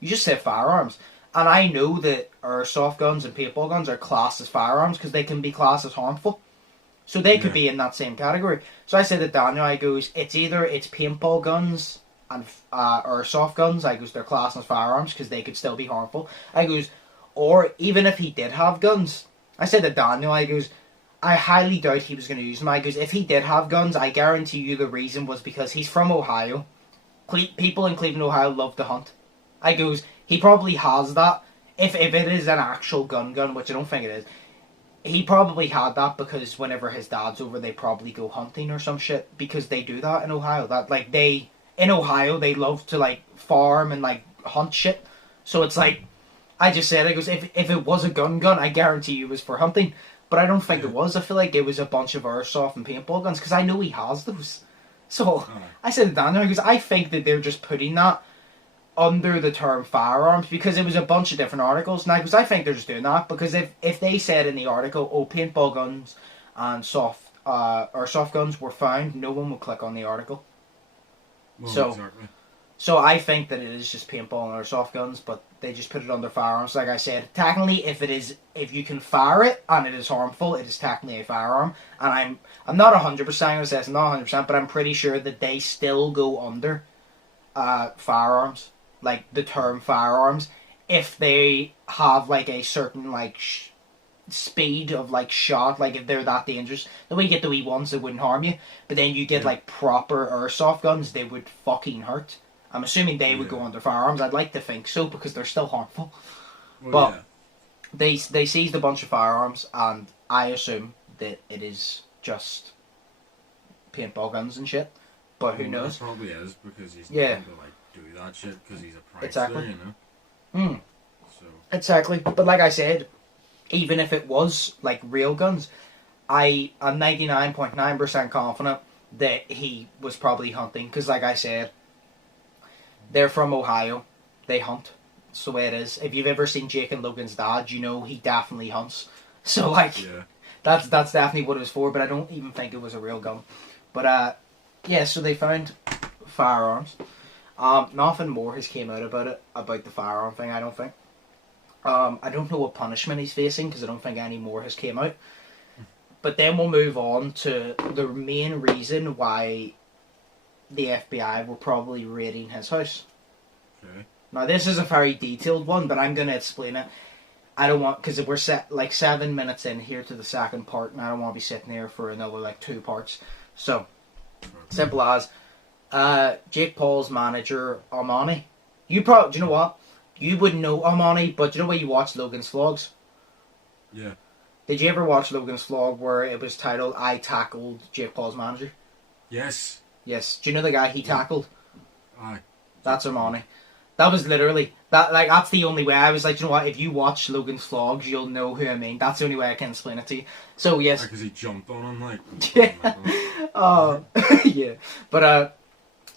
You just said firearms. And I know that airsoft guns and paintball guns are classed as firearms because they can be classed as harmful. So they could be in that same category. So I said to Daniel, I goes, it's paintball guns and airsoft guns. I goes, they're classed as firearms because they could still be harmful. I goes, or even if he did have guns, I said to Daniel, I goes, I highly doubt he was going to use them. I goes, if he did have guns, I guarantee you the reason was because he's from Ohio. People in Cleveland, Ohio love to hunt. I goes, he probably has that. If it is an actual gun, which I don't think it is, he probably had that because whenever his dad's over, they probably go hunting or some shit because they do that in Ohio. That like in Ohio they love to like farm and like hunt shit. So it's like, I just said, I goes, if it was a gun, I guarantee you it was for hunting. But I don't think it was. I feel like it was a bunch of airsoft and paintball guns because I know he has those. So I said to Daniel, I goes, I think that they're just putting that under the term firearms because it was a bunch of different articles. And I goes, I think they're just doing that because if they said in the article, oh, paintball guns and airsoft guns were found, no one would click on the article. Well, exactly. So I think that it is just paintball and airsoft guns, but they just put it under firearms. Like I said, technically, if you can fire it and it is harmful, it is technically a firearm. And I'm not 100% going to say it's not 100%, but I'm pretty sure that they still go under firearms, like the term firearms, if they have like a certain like speed of like shot, like if they're that dangerous. The way you get the wee ones that wouldn't harm you, but then you get like proper airsoft guns, they would fucking hurt. I'm assuming they would go under firearms. I'd like to think so because they're still harmful. Well, but they seized a bunch of firearms, and I assume that it is just paintball guns and shit. But who knows? It probably is because he's not going to like do that shit because he's a prankster, you know. So exactly. But like I said, even if it was like real guns, I am 99.9% confident that he was probably hunting because, like I said, they're from Ohio. They hunt. That's the way it is. If you've ever seen Jake and Logan's dad, you know he definitely hunts. So, like, that's definitely what it was for, but I don't even think it was a real gun. But, so they found firearms. Nothing more has came out about the firearm thing, I don't think. I don't know what punishment he's facing, because I don't think any more has came out. But then we'll move on to the main reason why the FBI were probably raiding his house. Okay. Now, this is a very detailed one, but I'm going to explain it. I don't want, because we're set like 7 minutes in here to the second part, and I don't want to be sitting here for another like 2 parts. So, simple as, Jake Paul's manager, Armani. Do you know what? You wouldn't know Armani, but do you know where you watch Logan's vlogs? Yeah. Did you ever watch Logan's vlog where it was titled, I tackled Jake Paul's manager? Yes. Yes. Do you know the guy he tackled? Aye. That's Armani. That was literally that's the only way. I was like, you know what? If you watch Logan's vlogs, you'll know who I mean. That's the only way I can explain it to you. So yes, because he jumped on him like. Yeah. Oh, yeah. But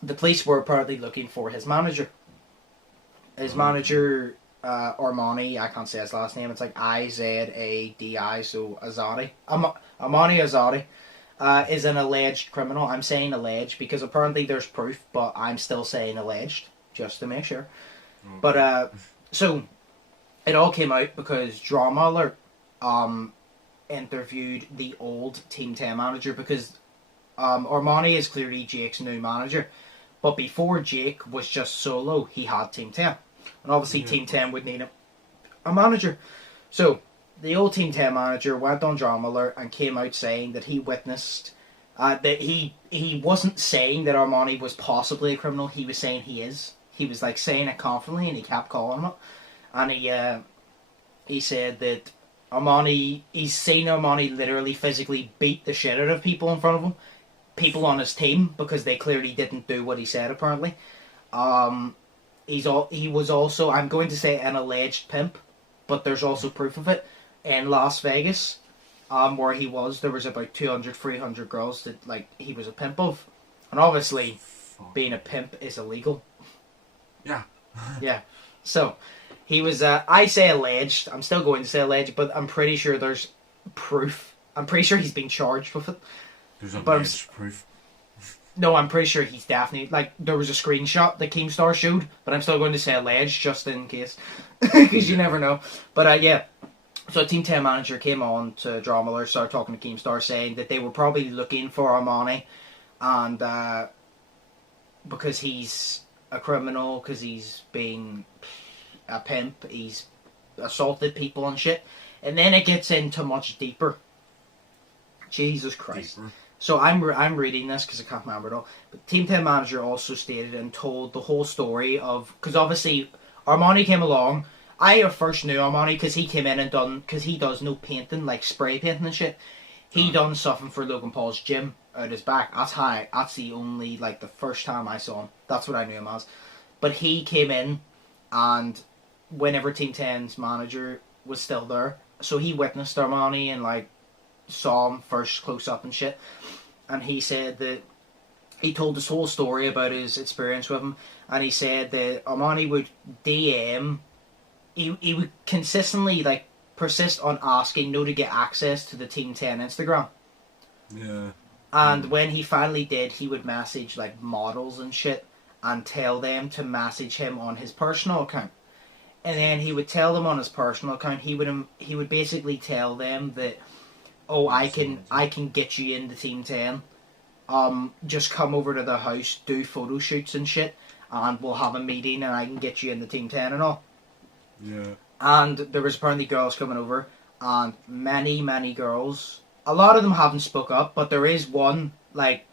the police were apparently looking for his manager. His manager, Armani. I can't say his last name. It's like Izadi. So Izadi. Armani Izadi is an alleged criminal. I'm saying alleged because apparently there's proof, but I'm still saying alleged. Just to make sure. Okay. But, so, it all came out because Drama Alert interviewed the old Team 10 manager because Armani is clearly Jake's new manager. But before Jake was just solo, he had Team 10. And obviously Team 10 would need a manager. So, the old Team 10 manager went on Drama Alert and came out saying that he witnessed... that he wasn't saying that Armani was possibly a criminal, he was saying he is. He was like saying it confidently, and he kept calling him it. And he said that he's seen Armani literally physically beat the shit out of people in front of him, people on his team, because they clearly didn't do what he said. Apparently, he was also, I'm going to say, an alleged pimp, but there's also proof of it in Las Vegas, where he was. There was about 200, 300 girls that like he was a pimp of, and obviously, being a pimp is illegal. Yeah. Yeah. So, he was, I say alleged. I'm still going to say alleged, but I'm pretty sure there's proof. I'm pretty sure he's been charged with it. There's alleged proof. No, I'm pretty sure he's definitely, like, there was a screenshot that Keemstar showed, but I'm still going to say alleged just in case. Because you never know. But, yeah. So, Team 10 manager came on to Drama Alert, started talking to Keemstar, saying that they were probably looking for Armani, and, because he's a criminal, because he's being a pimp, he's assaulted people and shit. And then it gets into much deeper. Jesus Christ. Deeper. So I'm reading this because I can't remember it all. But Team 10 manager also stated and told the whole story of, because obviously Armani came along. I first knew Armani because he came in and done, because he does no painting, like spray painting and shit. He done something for Logan Paul's gym out his back. That's the only, like, the first time I saw him. That's what I knew him as. But he came in, and whenever Team 10's manager was still there, so he witnessed Armani and, like, saw him first close up and shit. And he said that he told this whole story about his experience with him, and he said that Armani would DM, he would consistently, like, persist on asking no to get access to the Team 10 Instagram. Yeah. And when he finally did, he would message like models and shit and tell them to message him on his personal account. And then he would tell them on his personal account, he would basically tell them that, oh, I can get you into Team 10. Just come over to the house, do photo shoots and shit, and we'll have a meeting and I can get you in the Team 10 and all. Yeah. And there was apparently girls coming over, and many girls, a lot of them haven't spoke up, but there is one they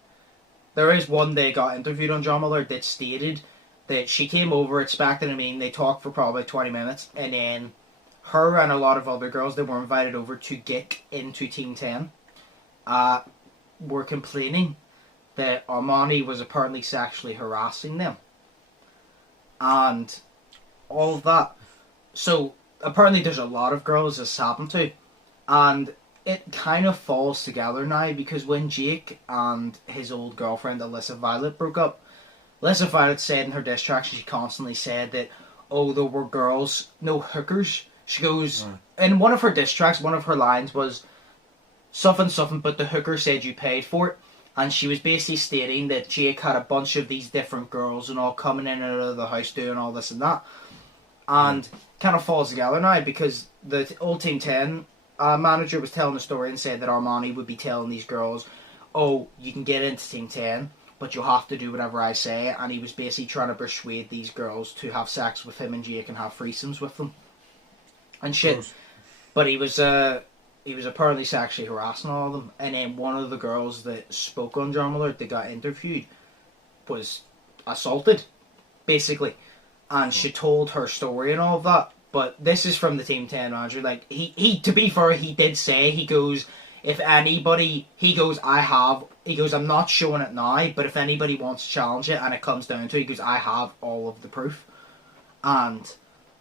got interviewed on Drama Alert that stated that she came over expecting a meeting. They talked for probably 20 minutes, and then her and a lot of other girls that were invited over to get into Team 10 were complaining that Armani was apparently sexually harassing them. And all of that. So, apparently there's a lot of girls this happened to. And it kind of falls together now, because when Jake and his old girlfriend Alyssa Violet broke up, Alyssa Violet said in her diss track, she constantly said that, oh, there were girls, no hookers. She goes, in one of her diss tracks, one of her lines was, something, but the hooker said you paid for it. And she was basically stating that Jake had a bunch of these different girls and all coming in and out of the house doing all this and that. And kind of falls together now, because the old Team 10 manager was telling the story and said that Armani would be telling these girls, oh, you can get into Team 10, but you'll have to do whatever I say. And he was basically trying to persuade these girls to have sex with him and Jake and have threesomes with them and shit. But he was apparently sexually harassing all of them. And then one of the girls that spoke on Drama Alert that got interviewed was assaulted, basically. And she told her story and all of that. But this is from the Team 10 manager. Like, he to be fair, he did say, he goes, if anybody, I'm not showing it now, but if anybody wants to challenge it and it comes down to it, he goes, I have all of the proof. And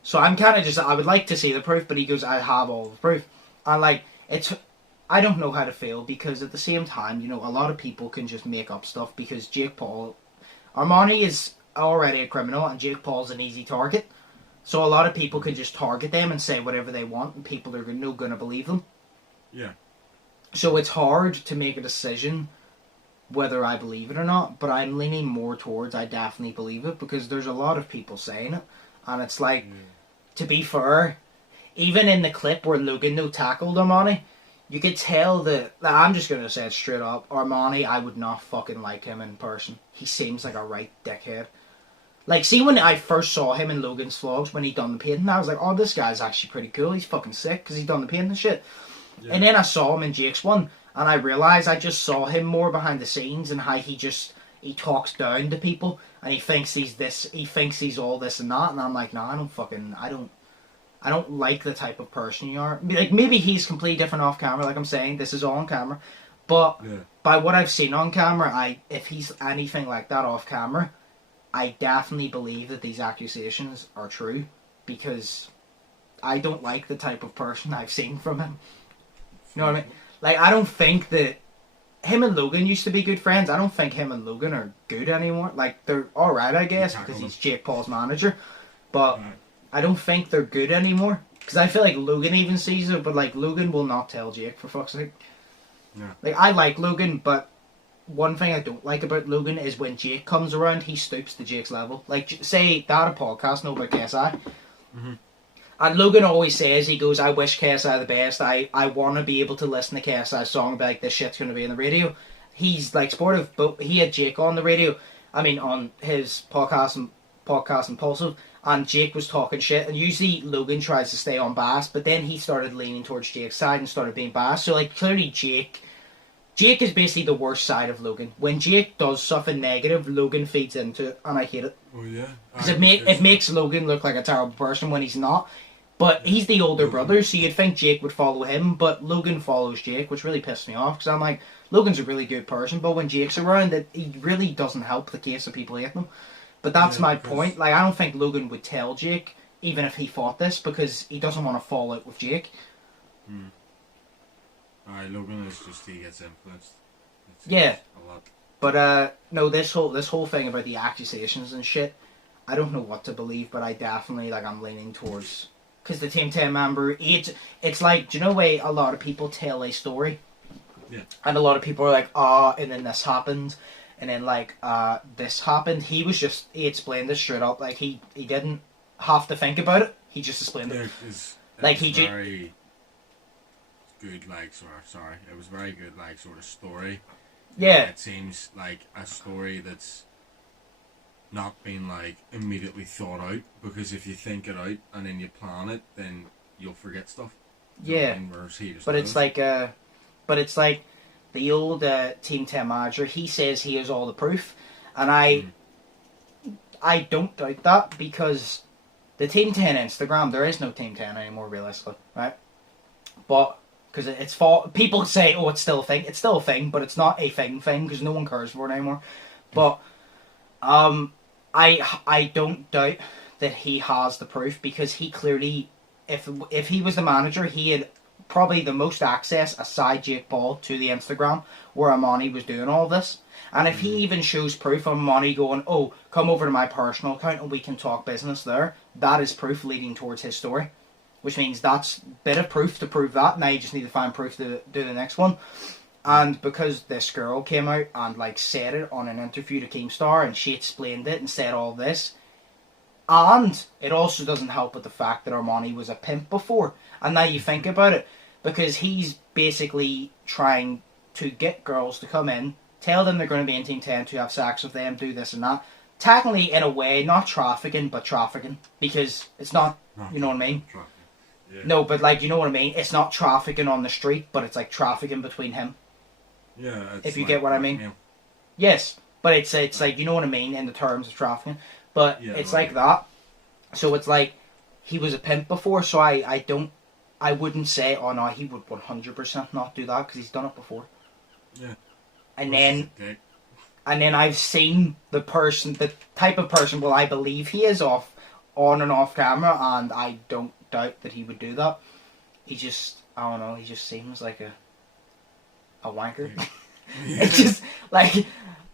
so I'm kind of just, I would like to see the proof, but he goes, I have all the proof. And like, I don't know how to feel, because at the same time, you know, a lot of people can just make up stuff, because Jake Paul, Armani is already a criminal and Jake Paul's an easy target. So a lot of people can just target them and say whatever they want, and people are not going to believe them. Yeah. So it's hard to make a decision whether I believe it or not, but I'm leaning more towards I definitely believe it, because there's a lot of people saying it. And it's like, to be fair, even in the clip where Logan tackled Armani, you could tell that, I'm just going to say it straight up, Armani, I would not fucking like him in person. He seems like a right dickhead. Like, see, when I first saw him in Logan's vlogs, when he done the painting, I was like, oh, this guy's actually pretty cool. He's fucking sick, because he's done the painting and shit. Yeah. And then I saw him in Jake's one, and I realised I just saw him more behind the scenes, and how he talks down to people, and he thinks he's all this and that, and I'm like, nah, I don't like the type of person you are. Like, maybe he's completely different off camera, like I'm saying, this is all on camera, but by what I've seen on camera, if he's anything like that off camera, I definitely believe that these accusations are true, because I don't like the type of person I've seen from him. You know what I mean? Like, I don't think that him and Logan used to be good friends. I don't think him and Logan are good anymore. Like, they're alright, I guess, because he's Jake Paul's manager. But I don't think they're good anymore. Because I feel like Logan even sees it, but, like, Logan will not tell Jake, for fuck's sake. Yeah. Like, I like Logan, but one thing I don't like about Logan is when Jake comes around, he stoops to Jake's level. Like, say, they had a podcast, no, about KSI. Mm-hmm. And Logan always says, he goes, I wish KSI the best. I want to be able to listen to KSI's song and be like, this shit's going to be on the radio. He's, like, supportive, but he had Jake on the radio. I mean, on his podcast Impulsive. And Jake was talking shit. And usually Logan tries to stay on bass, but then he started leaning towards Jake's side and started being bass. So, like, clearly Jake is basically the worst side of Logan. When Jake does something negative, Logan feeds into it, and I hate it. Oh, yeah. Because it makes Logan look like a terrible person when he's not. But he's the older brother, so you'd think Jake would follow him, but Logan follows Jake, which really pissed me off, because I'm like, Logan's a really good person, but when Jake's around, he really doesn't help the case of people hating him. But that's my point. Like, I don't think Logan would tell Jake, even if he fought this, because he doesn't want to fall out with Jake. Logan is just, he gets influenced. Yeah. A lot. But, no, this whole thing about the accusations and shit, I don't know what to believe, but I definitely, like, I'm leaning towards... Because the Team 10 member, it's like, do you know the way a lot of people tell a story? Yeah. And a lot of people are like, and then this happened, and then, like, this happened. He explained it straight up. Like, he didn't have to think about it. He just explained it. Like, very good, like, sorry. It was very good, like, sort of story. Yeah. It seems like a story that's not being, like, immediately thought out, because if you think it out and then you plan it, then you'll forget stuff. Yeah. But it's like the old Team 10 manager, he says he has all the proof, and I don't doubt that, because the Team 10 Instagram, there is no Team 10 anymore, realistically, right? But because it's people say, oh, it's still a thing. It's still a thing, but it's not a thing because no one cares for it anymore. But I don't doubt that he has the proof, because he clearly, if he was the manager, he had probably the most access aside Jake Paul to the Instagram where Armani was doing all this. And if he even shows proof of Armani going, oh, come over to my personal account and we can talk business there, that is proof leading towards his story. Which means that's a bit of proof to prove that. Now you just need to find proof to do the next one. And because this girl came out and, like, said it on an interview to Keemstar, and she explained it and said all this, and it also doesn't help with the fact that Armani was a pimp before. And now you think about it, because he's basically trying to get girls to come in tell them they're going to be in Team 10 to have sex with them, do this and that. Technically, in a way, not trafficking, but trafficking. Because it's not, you know what I mean? Yeah. No, but like, you know what I mean? It's not trafficking on the street, but it's like trafficking between him. Yeah. If you get what I mean. Yes, but it's like, you know what I mean in the terms of trafficking. But it's like that. So it's like, he was a pimp before, so I wouldn't say, oh no, he would 100% not do that, because he's done it before. Yeah. And then I've seen the type of person, well, I believe he is on and off camera, and I don't doubt that he would do that. He just, I don't know, he just seems like a wanker. Yeah. It's just, like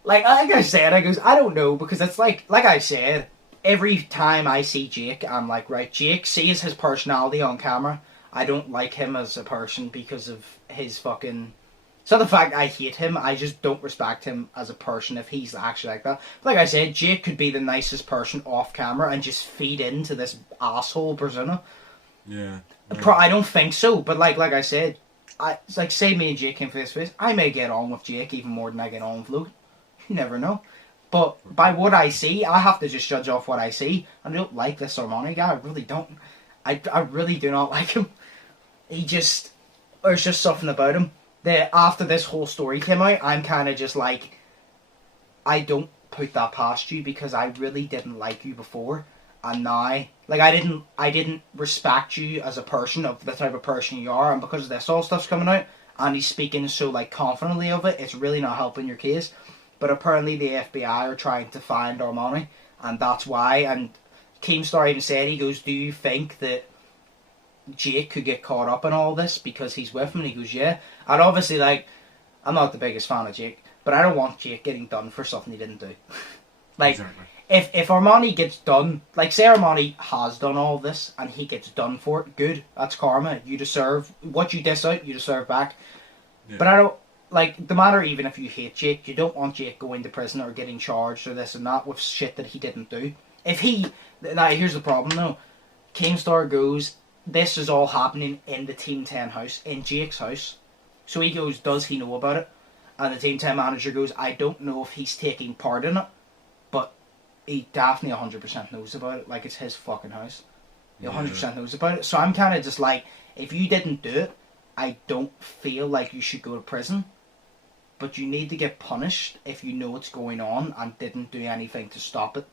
I said, I don't know, because it's like I said, every time I see Jake, I'm like, right, Jake sees his personality on camera. I don't like him as a person because of his fucking... It's not the fact I hate him, I just don't respect him as a person if he's actually like that. Like I said, Jake could be the nicest person off camera and just feed into this asshole persona. Yeah. I don't think so, but like I said, it's like, say me and Jake came face to face, I may get on with Jake even more than I get on with Luke. You never know. But by what I see, I have to just judge off what I see. And I don't like this Armani guy, I really don't. I really do not like him. There's just something about him. After this whole story came out, I'm kind of just like, I don't put that past you, because I really didn't like you before, and now, like, I didn't respect you as a person, of the type of person you are, and because this all stuff's coming out, and he's speaking so, like, confidently of it, it's really not helping your case. But apparently the FBI are trying to find Armani, and that's why. And Keemstar even said, he goes, do you think that Jake could get caught up in all this because he's with him? And he goes, yeah. And obviously, like, I'm not the biggest fan of Jake, but I don't want Jake getting done for something he didn't do. Like, exactly. If Armani gets done, like, say Armani has done all this and he gets done for it, good, that's karma. You deserve what you dish out, you deserve back. Yeah. But I don't, like, no matter even if you hate Jake, you don't want Jake going to prison or getting charged or this and that with shit that he didn't do. Now here's the problem though, Keemstar goes, this is all happening in the Team 10 house, in Jake's house. So he goes, does he know about it? And the Team 10 manager goes, I don't know if he's taking part in it, but he definitely 100% knows about it. Like, it's his fucking house. He 100% knows about it. So I'm kind of just like, if you didn't do it, I don't feel like you should go to prison. But you need to get punished if you know what's going on and didn't do anything to stop it.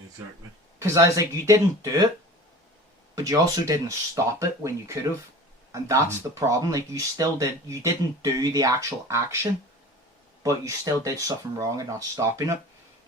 Exactly. Because I was like, you didn't do it, but you also didn't stop it when you could have. And that's the problem. Like, you didn't do the actual action, but you still did something wrong and not stopping it.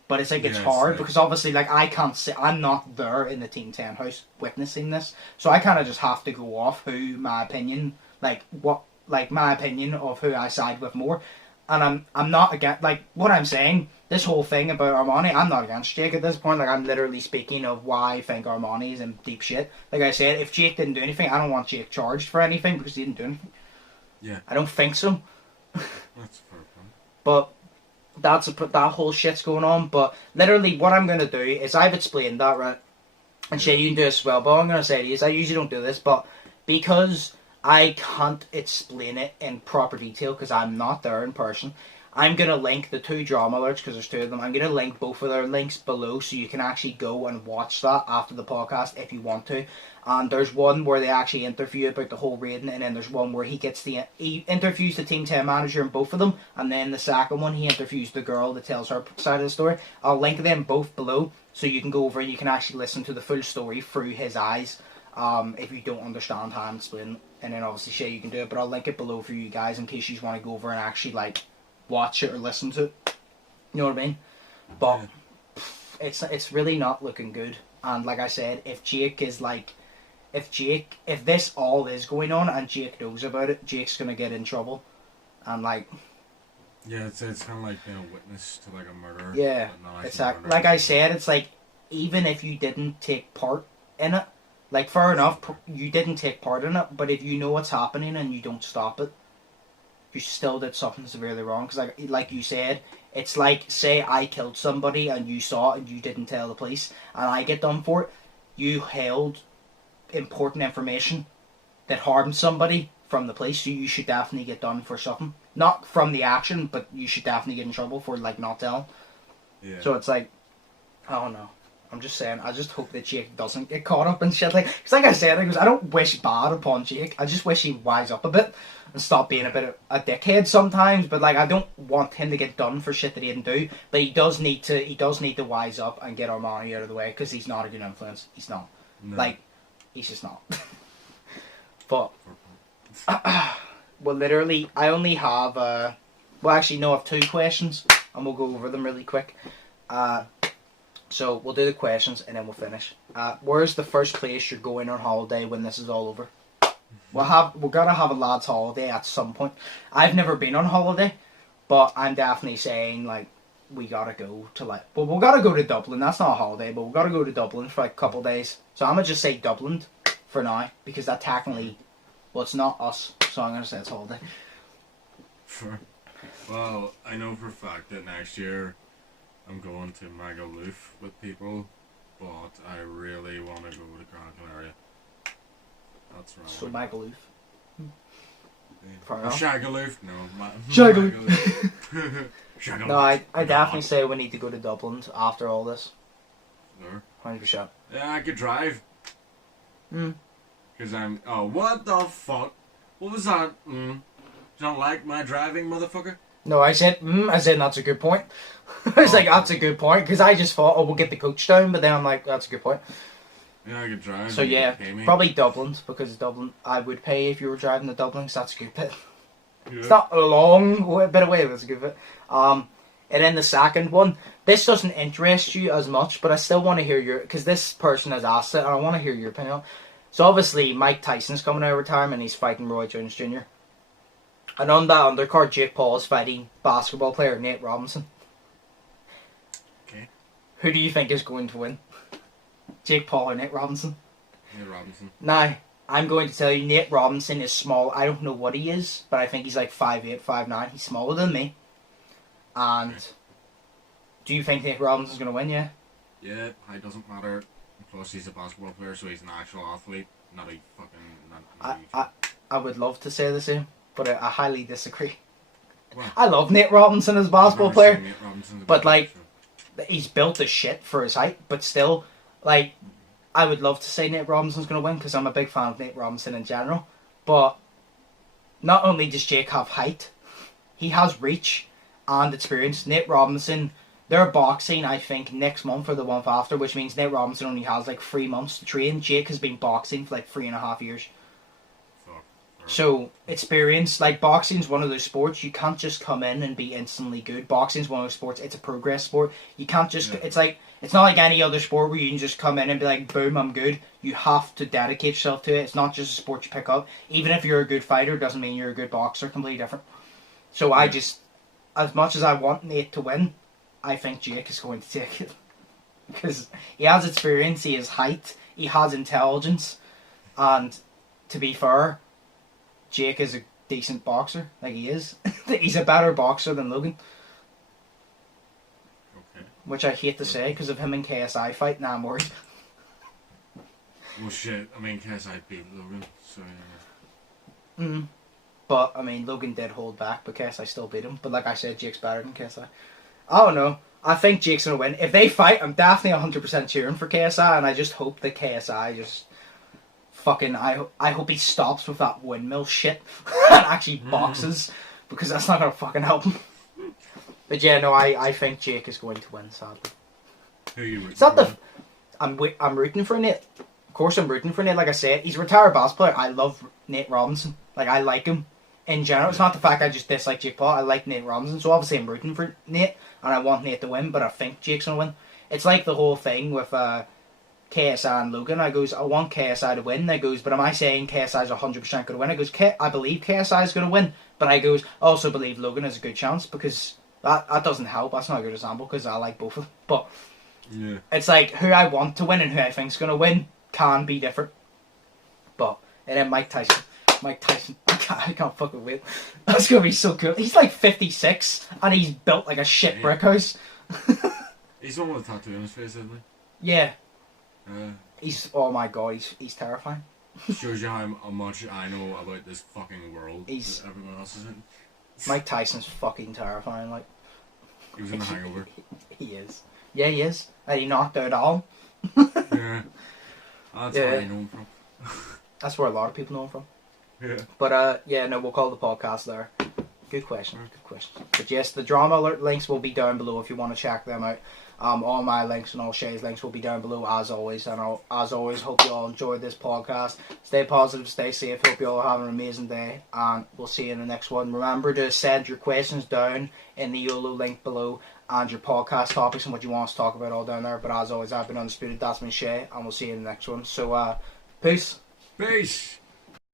But it's like, it's hard because obviously, like, I can't say, I'm not there in the Team 10 house witnessing this. So I kind of just have to go off my opinion of who I side with more. And I'm not against, like, what I'm saying, this whole thing about Armani, I'm not against Jake at this point. Like, I'm literally speaking of why I think Armani is in deep shit. Like I said, if Jake didn't do anything, I don't want Jake charged for anything because he didn't do anything. Yeah. I don't think so. That's a fair point. But that whole shit's going on. But literally what I'm going to do is, I've explained that, right? And Shay, you can do this as well. But what I'm going to say to you is, I usually don't do this, but because I can't explain it in proper detail because I'm not there in person, I'm going to link the two drama alerts, because there's two of them. I'm going to link both of their links below so you can actually go and watch that after the podcast if you want to. And there's one where they actually interview about the whole raiding, and then there's one where he interviews the Team 10 manager in both of them, and then the second one he interviews the girl that tells her side of the story. I'll link them both below so you can go over and you can actually listen to the full story through his eyes. If you don't understand how I'm explaining it. And then obviously Shay, you can do it, but I'll link it below for you guys in case you just want to go over and actually like watch it or listen to it. You know what I mean? But it's really not looking good. And like I said, if this all is going on and Jake knows about it, Jake's gonna get in trouble. And like, yeah, it's kind of like being a witness to like a murder. Yeah, it's like I said, it's like, even if you didn't take part in it, like, fair enough, you didn't take part in it, but if you know what's happening and you don't stop it, you still did something severely wrong. Because like you said, it's like, say I killed somebody and you saw it and you didn't tell the police, and I get done for it, you held important information that harmed somebody from the police, so you should definitely get done for something. Not from the action, but you should definitely get in trouble for, like, not telling. Yeah. So it's like, I don't know. I'm just saying, I just hope that Jake doesn't get caught up in shit. Because like I said, I don't wish bad upon Jake. I just wish he'd wise up a bit and stop being a bit of a dickhead sometimes. But like, I don't want him to get done for shit that he didn't do. But he does need to wise up and get Armani out of the way, because he's not a good influence. He's not. No. Like, he's just not. But, well, literally, I only have, well, actually, no, I have 2 questions, and we'll go over them really quick. So we'll do the questions and then we'll finish. Where's the first place you're going on holiday when this is all over? We're gonna have a lads' holiday at some point. I've never been on holiday, but I'm definitely saying like we gotta go to we gotta go to Dublin. That's not a holiday, but we gotta go to Dublin for like a couple of days. So I'm gonna just say Dublin for now, because that technically, well, it's not us, so I'm gonna say it's holiday. Sure. Well, I know for a fact that next year I'm going to Magaluf with people, but I really want to go to Gran Canaria. That's right. So Magaluf. Yeah. Shagaluf? No. Shagaluf. Shagaluf. No, I definitely say we need to go to Dublin after all this. Sure. 100%. Yeah, I could drive. Because oh, what the fuck? What was that? You don't like my driving, motherfucker? No, I said that's a good point. I was like, that's a good point, because I just thought, we'll get the coach down, but then I'm like, that's a good point. Yeah, I could drive. So yeah, probably Dublin, because Dublin, I would pay if you were driving to Dublin, because that's a good bit. Yeah. It's not a long bit away, but it's a good bit. And then the second one, this doesn't interest you as much, but I still want to hear because this person has asked it, and I want to hear your opinion. So obviously, Mike Tyson's coming out of retirement, he's fighting Roy Jones Jr. And on that undercard, Jake Paul is fighting basketball player Nate Robinson. Okay. Who do you think is going to win? Jake Paul or Nate Robinson? Nate Robinson. Now, I'm going to tell you, Nate Robinson is small. I don't know what he is, but I think he's like 5'8", 5'9". He's smaller than me. And do you think Nate Robinson's going to win, yeah? Yeah, height doesn't matter. Plus, he's a basketball player, so he's an actual athlete, not a fucking... I would love to say the same, but I highly disagree. What? I love Nate Robinson as a basketball player, but like, he's built as shit for his height, but still, like, I would love to say Nate Robinson's going to win, because I'm a big fan of Nate Robinson in general, but not only does Jake have height, he has reach and experience. Nate Robinson, they're boxing, I think, next month or the month after, which means Nate Robinson only has like 3 months to train. Jake has been boxing for like 3.5 years. So, experience, like, boxing's one of those sports, you can't just come in and be instantly good. Boxing's one of those sports, it's a progress sport. You can't just, it's not like any other sport where you can just come in and be like, boom, I'm good. You have to dedicate yourself to it. It's not just a sport you pick up. Even if you're a good fighter, doesn't mean you're a good boxer, completely different. So I just, as much as I want Nate to win, I think Jake is going to take it. Because he has experience, he has height, he has intelligence, and to be fair, Jake is a decent boxer, like he is. He's a better boxer than Logan. Okay. Which I hate to say, because of him and KSI fight, now I'm worried. Well shit, I mean KSI beat Logan, so yeah. But, I mean, Logan did hold back, but KSI still beat him. But like I said, Jake's better than KSI. I don't know. I think Jake's going to win. If they fight, I'm definitely 100% cheering for KSI, and I just hope that KSI just... fucking, I hope he stops with that windmill shit and actually boxes, because that's not going to fucking help him. But yeah, no, I think Jake is going to win, sadly. Who are you rooting for? I'm rooting for Nate. Of course I'm rooting for Nate, like I said. He's a retired basketball player. I love Nate Robinson. Like, I like him in general. It's not the fact I just dislike Jake Paul. I like Nate Robinson, so obviously I'm rooting for Nate, and I want Nate to win, but I think Jake's going to win. It's like the whole thing with... KSI and Logan. I goes, I want KSI to win. I goes, but am I saying KSI's 100% going to win? I goes, I believe KSI's going to win, but I goes, I also believe Logan has a good chance, because that doesn't help. That's not a good example, because I like both of them. But yeah, it's like, who I want to win and who I think's going to win can be different. But, and then Mike Tyson, I can't fucking wait. That's going to be so cool. He's like 56, and he's built like a shit brick house. He's the one with a tattoo on his face, isn't he? Yeah. He's, oh my god, he's terrifying. Shows you how much I know about this fucking world that everyone else is in. Mike Tyson's fucking terrifying. Like, he was in The Hangover. He is. Yeah, he is. And he knocked out Al. Yeah. That's where I know him from. That's where a lot of people know him from. Yeah. But yeah, no, we'll call the podcast there. Good question. Good question. But yes, the drama alert links will be down below if you want to check them out. All my links and all Shay's links will be down below as always. And as always, hope you all enjoyed this podcast. Stay positive, stay safe. Hope you all have an amazing day, and we'll see you in the next one. Remember to send your questions down in the Yolo link below, and your podcast topics and what you want us to talk about all down there. But as always, I've been Undisputed. That's been Shay, and we'll see you in the next one. So, peace. Peace.